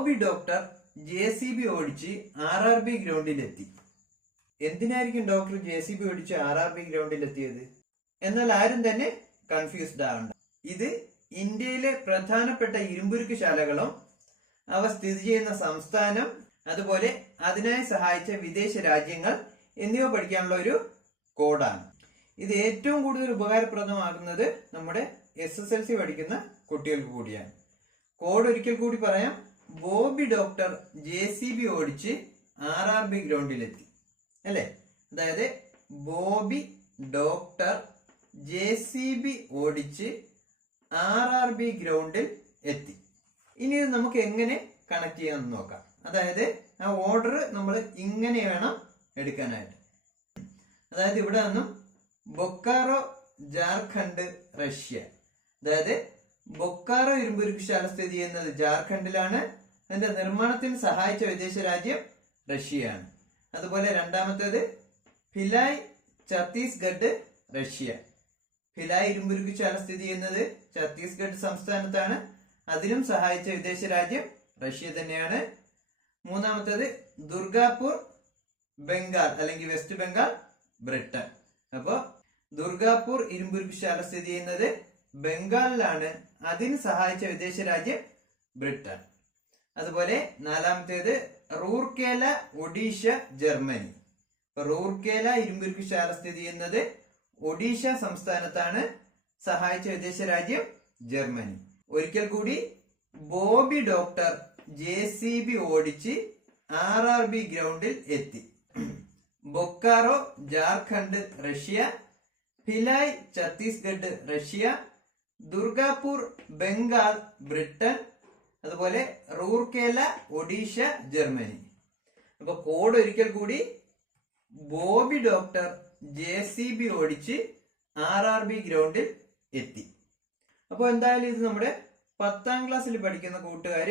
Bobby doctor J C B ഓടിച്ച് R R B ഗ്രൗണ്ടിലെത്തി. എന്തിനായിരിക്കും ഡോക്ടർ ജെ സി ബി ഓടിച്ച് ആർ ആർ ബി ഗ്രൗണ്ടിലെത്തിയത്? എന്നാൽ ആരും തന്നെ കൺഫ്യൂസ്ഡ് ആവണ്ട. ഇത് ഇന്ത്യയിലെ പ്രധാനപ്പെട്ട ഇരുമ്പുരുക്ക് ശാലകളും അവ സ്ഥിതി ചെയ്യുന്ന സംസ്ഥാനം അതുപോലെ അതിനായി സഹായിച്ച വിദേശ രാജ്യങ്ങൾ എന്നിവ പഠിക്കാനുള്ള ഒരു കോഡാണ്. ഇത് ഏറ്റവും കൂടുതൽ ഉപകാരപ്രദമാകുന്നത് നമ്മുടെ എസ് എസ് എൽ സി പഠിക്കുന്ന കുട്ടികൾക്ക് കൂടിയാണ്. കോഡ് ഒരിക്കൽ കൂടി പറയാം. Bobby doctor J C B ഓടിച്ച് ആർ ആർ ബി ഗ്രൗണ്ടിലെത്തി. അല്ലേ? അതായത് Bobby doctor J C B ഓടിച്ച് ആർ ആർ ബി ഗ്രൗണ്ടിൽ എത്തി. ഇനി ഇത് നമുക്ക് എങ്ങനെ കണക്ട് ചെയ്യാമെന്ന് നോക്കാം. അതായത് ആ ഓർഡർ നമ്മൾ ഇങ്ങനെ വേണം എടുക്കാനായിട്ട്. അതായത് ഇവിടെ നിന്നും ബൊക്കാറോ ജാർഖണ്ഡ് റഷ്യ. അതായത് ബൊക്കാറോ ഇരുമ്പുരുക്കുശാല സ്ഥിതി ചെയ്യുന്നത് ജാർഖണ്ഡിലാണ് അതിന്റെ നിർമ്മാണത്തിൽ സഹായിച്ച വിദേശ രാജ്യം റഷ്യയാണ്. അതുപോലെ രണ്ടാമത്തേത് ഭിലായ് ഛത്തീസ്ഗഡ് റഷ്യ. ഭിലായ് ഇരുമ്പുരുക്കുശാല സ്ഥിതി ചെയ്യുന്നത് ഛത്തീസ്ഗഡ് സംസ്ഥാനത്താണ്. അതിലും സഹായിച്ച വിദേശ രാജ്യം റഷ്യ തന്നെയാണ്. മൂന്നാമത്തേത് ദുർഗാപൂർ ബംഗാൾ അല്ലെങ്കിൽ വെസ്റ്റ് ബംഗാൾ ബ്രിട്ടൻ. അപ്പോ ദുർഗാപൂർ ഇരുമ്പുരുക്കുശാല സ്ഥിതി ചെയ്യുന്നത് ബംഗാളിലാണ്. അതിന് സഹായിച്ച വിദേശ രാജ്യം ബ്രിട്ടൻ. അതുപോലെ നാലാമത്തേത് റൂർക്കേല ഒഡീഷ ജർമ്മനി. റൂർക്കേല ഇരുമ്പുരുക്കുശാല സ്ഥിതി ചെയ്യുന്നത് ഒഡീഷ സംസ്ഥാനത്താണ്. സഹായിച്ച വിദേശ രാജ്യം ജർമ്മനി. ഒരിക്കൽ കൂടി Bobby doctor J C B ഓടിച്ച് ആർ ആർ ബി ഗ്രൗണ്ടിൽ എത്തി. Bokaro Jharkhand Russia Bhilai Chhattisgarh Russia Durgapur Bengal Britain അതുപോലെ റൂർക്കേല ഒഡീഷ ജർമ്മനി. അപ്പൊ കോഡ് ഒരിക്കൽ കൂടി Bobby doctor J C B ഓടിച്ച് ആർ ആർ ബി ഗ്രൗണ്ടിൽ എത്തി. അപ്പോൾ എന്തായാലും ഇത് നമ്മുടെ പത്താം ക്ലാസ്സിൽ പഠിക്കുന്ന കൂട്ടുകാർ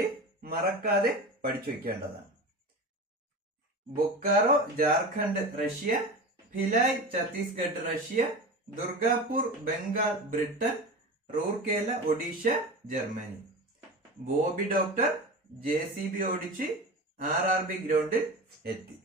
മറക്കാതെ പഠിച്ചു വെക്കേണ്ടതാണ്. Bokaro Jharkhand Russia Bhilai Chhattisgarh Russia Durgapur Bengal Britain Rourkela Odisha Germany. Bobby doctor J C B ഓടിച്ച് ആർ ആർ ബി ഗ്രൗണ്ടിൽ എത്തി.